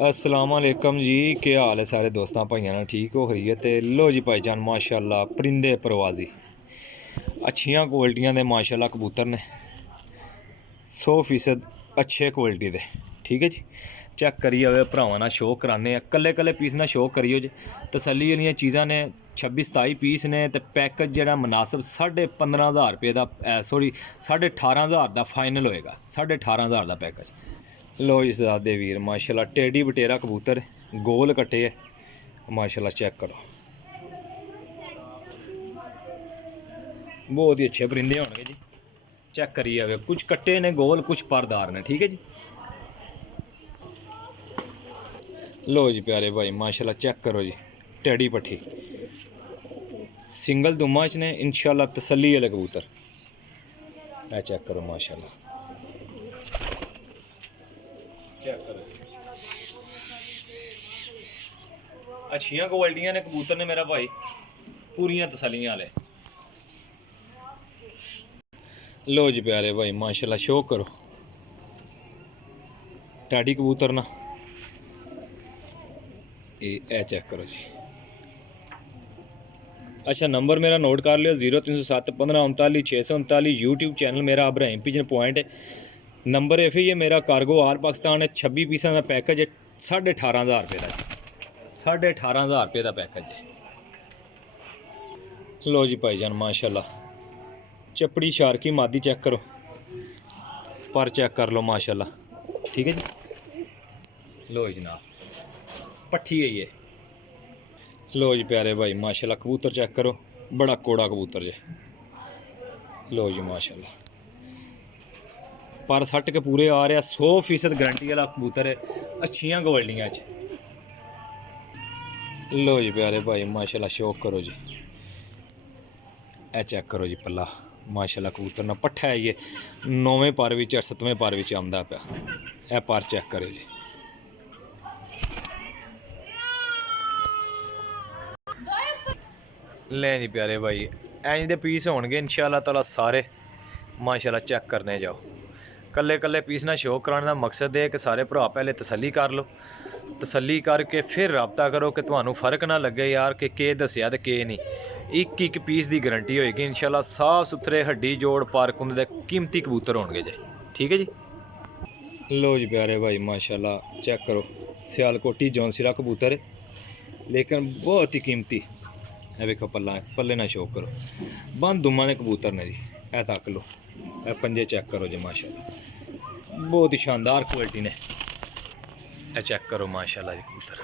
अस्सलाम वालेकुम जी। क्या हाल है सारे दोस्तों भाइयों ने? ठीक हो खरी है? तो लो जी भाईजान माशाल्लाह परिंदे परवाजी अच्छियां क्वालिटियां दे माशाल्लाह कबूतर ने 100% अच्छे क्वालिटी दे। ठीक है जी, चेक करिए भरावां नाल शो कराने कल्ले कल्ले पीस ना शो करियो जी। तसल्ली वाली चीज़ां ने 26-27 पीस ने तो पैकेज जो मुनासिब 15,500 रुपये का सॉरी 18,500 का फाइनल होएगा। 18,500 का पैकेज। लो जी सदादे वीर माशाल्लाह टेडी बटेरा कबूतर गोल कट्टे है माशाल्लाह। चेक करो बहुत ही अच्छे परिंदे होंगे जी। चेक करिए आवे कुछ कट्टे ने गोल कुछ परदार ने। ठीक है जी। लो जी प्यारे भाई माशाल्लाह चेक करो जी टेडी पट्ठी सिंगल दुम्मा च ने इंशाल्लाह तसल्ली वाले कबूतर। है चेक करो माशाल्लाह चेक करो अच्छियां क्वालिटियां ने कबूतर ने मेरा भाई पूरियां तसल्लियां वाले। लो जी प्यारे भाई माशाल्लाह शो करो टाडी कबूतर ना ये चेक करो जी। अच्छा नंबर मेरा नोट कर लियो 0307 15 39 639। यूट्यूब चैनल मेरा इब्राहिम पिजन पॉइंट है। नंबर एफ ही है मेरा। कार्गो आल पाकिस्तान है। 26 पीसा का पैकेज है 18,500 रुपये का। 18,500 रुपये का पैकेज है। लो जी भाईजान माशाल्लाह चपड़ी शार्की मादी चेक करो पर चेक कर लो माशाल्लाह। ठीक है जी। लो जनाब पट्ठी है ये। लो जी प्यारे भाई माशाल्लाह कबूतर चेक करो बड़ा कोड़ा कबूतर जे। लो जी माशाल्लाह पर सट के पूरे आ रहा 100% गारंटी वाला कबूतर है अच्छियां क्वालिटियां च। लो जी प्यारे भाई माशाल्लाह शौक करो जी। ए चेक करो जी पल्ला माशाल्लाह कबूतर ना पट्ठा है ये 9वें पर 7वें पर आंदा पिया। ए पर चेक करो जी। ले जी प्यारे भाई इंज दे पीस होणगे इंशाल्लाह ताला सारे माशाल्लाह चेक करने जाओ। कल्ले कल्ले पीस ना शो कराने का मकसद है कि सारे भरा पहले तसल्ली कर लो। तसल्ली करके फिर रबता करो कि तुहानू फर्क ना लगे यार कि के दसिया तो के नहीं। एक पीस की गारंटी होएगी इंशाल्लाह। साफ सुथरे हड्डी जोड़ पार्क उनके कीमती कबूतर होंगे जे। ठीक है जी। लो जी प्यारे भाई माशाल्लाह चेक करो सियालकोटी जौनसिरा कबूतर है लेकिन बहुत ही कीमती। ए वेखो पल्ला पल्ले ना शो करो बंद दुम्मा ने कबूतर ने जी। ए तक लो ए पंजे चेक करो जी माशाल्लाह बहुत ही शानदार क्वालिटी ने। ए चेक करो माशाल्लाह जी कबूतर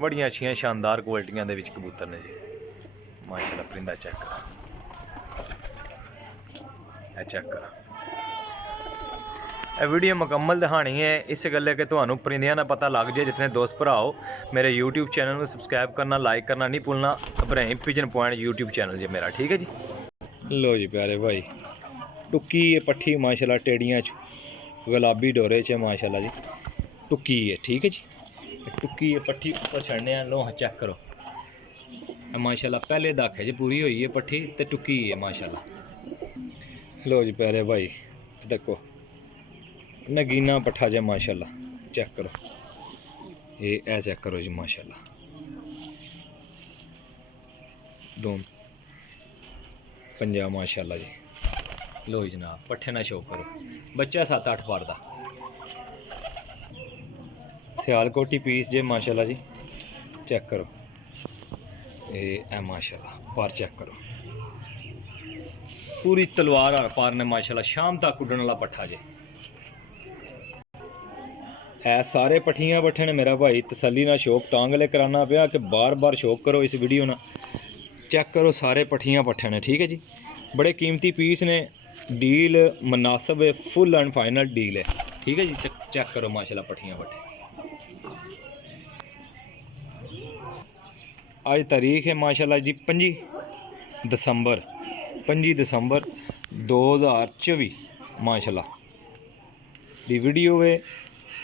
बड़ियां अच्छियां शानदार क्वालिटियां दे विच कबूतर ने जी माशाल्लाह। परिंदा चेक करो ए चेक करो। वीडियो मुकम्मल दिखानी है इस गल्ले कि तुहानू परिंदियां का पता लग जाए। जितने दोस्त भरा हो मेरे यूट्यूब चैनल को सबसक्राइब करना लाइक करना नहीं भूलना। Ibrahim pigeon point YouTube channel जी मेरा। ठीक है जी। लो जी प्यारे भाई टुक्की है पट्ठी माशाल्लाह टेड़ियाँ गुलाबी डोरे च माशाल्लाह जी टुक्की है। ठीक है जी टुक्की है पट्ठी ऊपर छड़ने लो। हाँ चेक करो माशाल्लाह पहले दख है जी पूरी हुई है पट्ठी तो टुक्की है माशाल्लाह। लो जी प्यारे भाई देखो नगीना पट्ठा जे माशाल्लाह चेक करो ये ऐ चेक करो जी माशाल्लाह। दोन पंजा माशाल्लाह जी। लो जनाब पट्ठे ना शो करो बच्चा 7-8 पार दा सियालकोटी पीस जे माशाल्लाह जी। चेक करो ये ऐ माशाल्लाह पार चेक करो पूरी तलवार हर पार ने माशाल्लाह। शाम तक उड्डण वाला पट्ठा जे। है सारे पट्ठियां पट्ठे ने मेरा भाई तसल्ली ना शौक तांगले कराना पिया कि बार बार शौक करो इस वीडियो ना। चेक करो सारे पट्ठियां पट्ठे ने। ठीक है जी बड़े कीमती पीस ने डील मुनासिब है फुल एंड फाइनल डील है। ठीक है जी चेक करो माशाल्लाह पट्ठियां पट्ठे। आज तारीख है माशाल्लाह जी 25 दिसंबर 2024 माशाल्लाह दी वीडियो है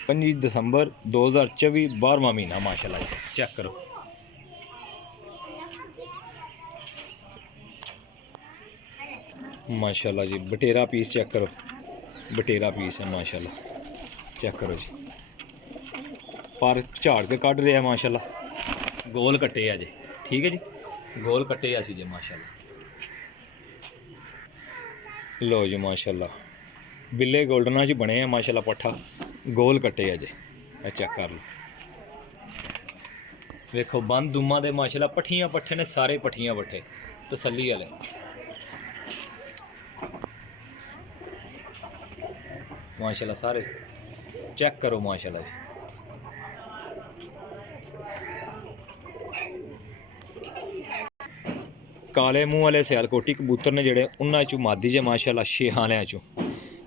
25 दिसंबर 2024 12वां महीना माशाल्लाह जी। चेक करो माशाल्लाह जी बटेरा पीस चेक करो बटेरा पीस है माशाल्लाह, चेक करो जी। पर झाड़ के कढ़ रहा है माशाल्लाह, गोल कट्टे है जी, ठीक है जी, गोल कट्टे ऐसी जी माशाल्लाह। लो जी माशाल्लाह, बिल्ले गोल्डना च बने हैं माशाल्लाह, पट्ठा गोल कट्टे है जी, चेक कर लो। देखो बंद दुमा दे माशाल्लाह, पट्ठियां पट्ठे ने सारे, पट्ठियां पट्ठे तसल्ली वाले। माशाल्लाह सारे चेक करो माशाल्लाह जी। काले मूँह वाले सियालकोटी कबूतर ने जेड़े, उन्हां चों मादी जे माशाल्लाह, छेहां वालियां चों।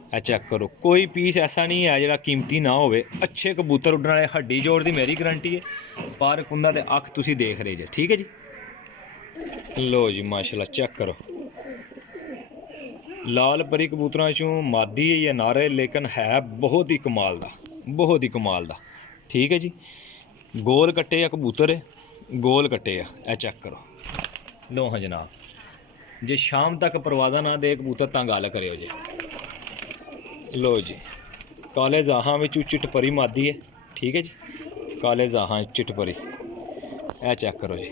ए चेक करो, कोई पीस ऐसा नहीं है जिहड़ा कीमती ना होवे। अच्छे कबूतर उड्डण वाले, हड्डी जोड़ दी मेरी गारंटी है। पर कुंदा ते अख तुसीं देख रहे जे, ठीक है जी। लो जी माशाल्लाह चेक करो, लाल परी कबूतरां चों मादी है या नारे, लेकिन है बहुत ही कमाल दा, बहुत ही कमाल दा, ठीक है जी। गोल कट्टे आ कबूतर है, गोल कट्टे आ, ए चेक करो। लो हाँ जनाब, जे शाम तक परवाज़ा ना दे कबूतर तां गल करियो जी। लो जी, काले जाहां विचों चिट परी मादी है, ठीक है जी, काले जाहां चिट परी, ए चेक करो जी।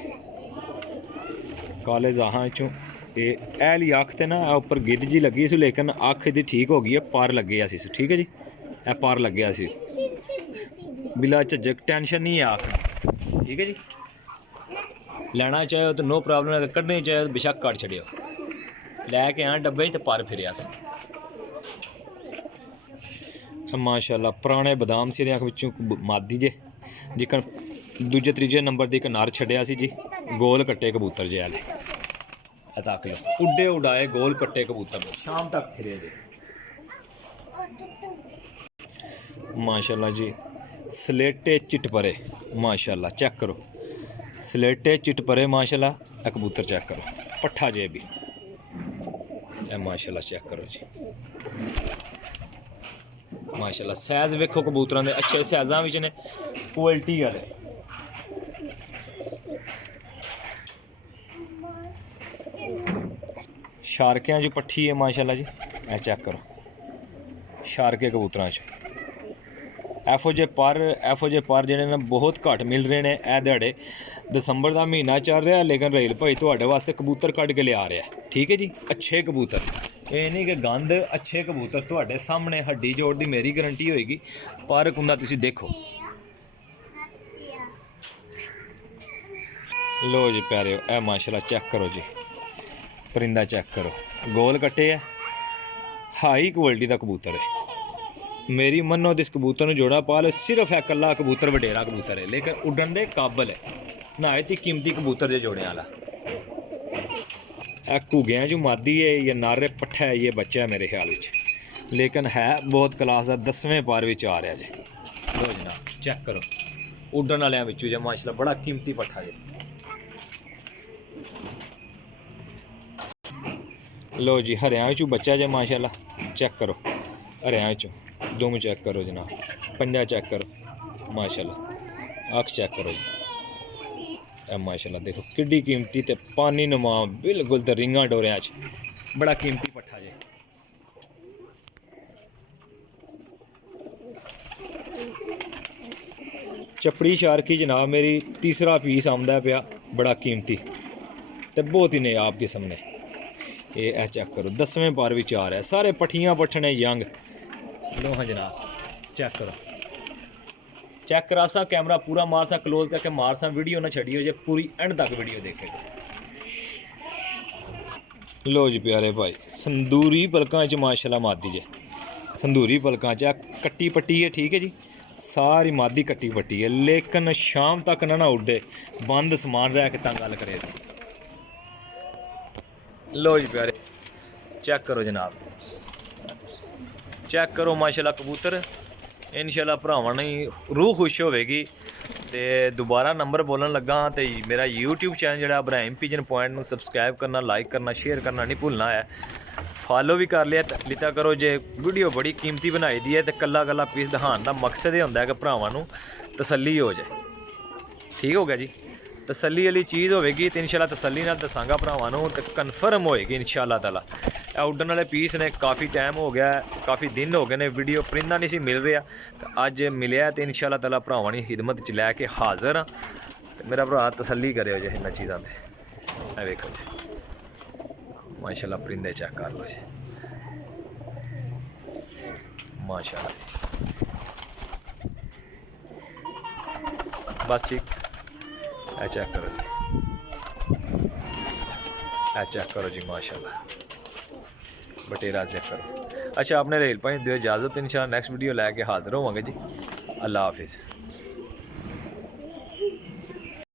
काले जाहां चों ए ली अख ते ना उपर गिद्ध जी लगी सी, लेकिन अख दी ठीक हो गई है, पर लगे सी, ठीक है जी, ए पर लगे सी, बिला झिझक टेंशन नहीं है अख, ठीक है जी। लेना चाहे तो नो प्रॉब्लम है, कड्ढनी चाहे तो बेशक कट छड़ियो, लैके आए डब्बे तो पर फिरिया सी माशाल्लाह। पुराने बादाम सिरे अख विचों मादी जे, जिकन दूजे तीजे नंबर दी एक नर छड्डिया सी जी, गोल कट्टे कबूतर जे आले, तक लो उड्डे उड़ाए गोल कट्टे कबूतर, शाम तक फिरे जे माशाल्लाह जी। सलेटे चिटपरे माशाल्लाह, चेक करो, सलेटे चिटपरे माशाल्लाह, कबूतर चेक करो, पट्ठा जे भी ए माशाल्लाह, चेक करो जी माशाल्लाह। सैज वेखो कबूतरां दे, अच्छे सैजां विच ने, क्वालिटी वाले। शारकियां जो पट्ठी है माशाल्लाह जी, ए चेक करो, शारके कबूतरां च एफो जे पर जेह्ड़े ने बहुत घट मिल रहे हैं। ए दिहाड़े दसंबर का महीना चल रहा है, लेकिन रेल भाई तुहाडे वास्ते कबूतर कढ़ के लिया रहा है, ठीक है जी। अच्छे कबूतर, ये नहीं कि गंद, अच्छे कबूतर तुहाडे सामने, हड्डी जोड़ दी मेरी गारंटी होएगी। पर कुंदा तुसीं देखो। लो जी प्यारे, ए माशाल्लाह चेक करो जी, परिंदा चेक करो, गोल कट्टे है, हाई क्वालिटी का कबूतर है। मेरी मनो तो इस कबूतर जोड़ा पाल, सिर्फ है कला कबूतर वडेरा कबूतर है, लेकिन उड्डण दे काबल है, नहायत ही कीमती कबूतर जे जोड़े वाला। घुगियां जो मादी है या नारे पट्ठा है, ये बच्चा है मेरे ख्याल में, लेकिन है बहुत क्लास का, 10वें पार में आ रहा जे। लो जनाब चेक करो, उड्डण वालियां विचों जे माशाल्लाह, बड़ा कीमती पट्ठा जे। लो जी, हरियां चों बच्चा जे माशाल्लाह, चेक करो, हरियां चों दुम चेक करो जनाब, पंजा चेक करो माशाल्लाह, अख चेक करो जी, ए माशाल्लाह देखो किड्डी कीमती ते पानी नुमा बिल्कुल ते रिंगा डोरियां च, बड़ा कीमती पट्ठा जे। चपड़ी शारकी जनाब मेरी तीसरा पीस आमदा पिया, बड़ा कीमती ते बहुत ही नायाब किस्म ने। ये चेक करो, 10वें पार भी आ रहा है, सारे पट्ठियां पट्ठने यंग। लो हाँ जनाब चेक करो, चेक करा सा, कैमरा पूरा मार सा, क्लोज करके मार सा, वीडियो ना छड़ियो जे, पूरी एंड तक वीडियो देखेगा। लो जी प्यारे भाई, संदूरी पलकां च माशाल्लाह मादी जे, संदूरी पलकां च कट्टी पट्टी है, ठीक है जी, सारी मादी कट्टी पट्टी है, लेकिन शाम तक ना उड्डे, बंद समान रह के गल करे। लो जी प्यारे चेक करो जनाब, चेक करो माशाल्लाह कबूतर, इंशाल्लाह भरावां ने रूह खुश होगी। तो दोबारा नंबर बोलन लगा, तो मेरा यूट्यूब चैनल जो इब्राहिम पिजन पॉइंट में सबसक्राइब करना, लाइक करना, शेयर करना नहीं भूलना है। फॉलो भी कर लिया करो जे, वीडियो बड़ी कीमती बनाई दी है, तो कला कला पीस दिखाने का मकसद ये होंदा है कि भरावां नूं तसल्ली हो जाए। ठीक हो गया जी, तसल्ली वाली चीज़ होगी तो इंशाल्लाह तसल्ली नाल दसांगा भरावां नूं, ते कन्फर्म होएगी इंशाल्लाह ताला। ਉੱਡਣ ਵਾਲੇ ਪੀਸ ਨੇ ਕਾफ़ी टाइम हो गया, काफ़ी दिन हो गए ने वीडियो परिंदा नहीं सी मिल रहा, तो अज मिलिया तो इंशाअल्लाह ताला भरावां दी खिदमत च लैके हाज़र हाँ। तो मेरा भरा तसल्ली करो जी इन्हां चीज़ों से। ए वेखो जी माशाअल्लाह परिंदे चेक कर लो जी माशाअल्लाह। बस ठीक है, चेक करो जी, चेक करो जी माशाअल्लाह बटेरा चेक करो। अच्छा आपने रेल भाई दियो इजाज़त, इंशाअल्लाह नेक्स्ट वीडियो लैके हाज़र होवांगे जी। अल्लाह हाफिज़।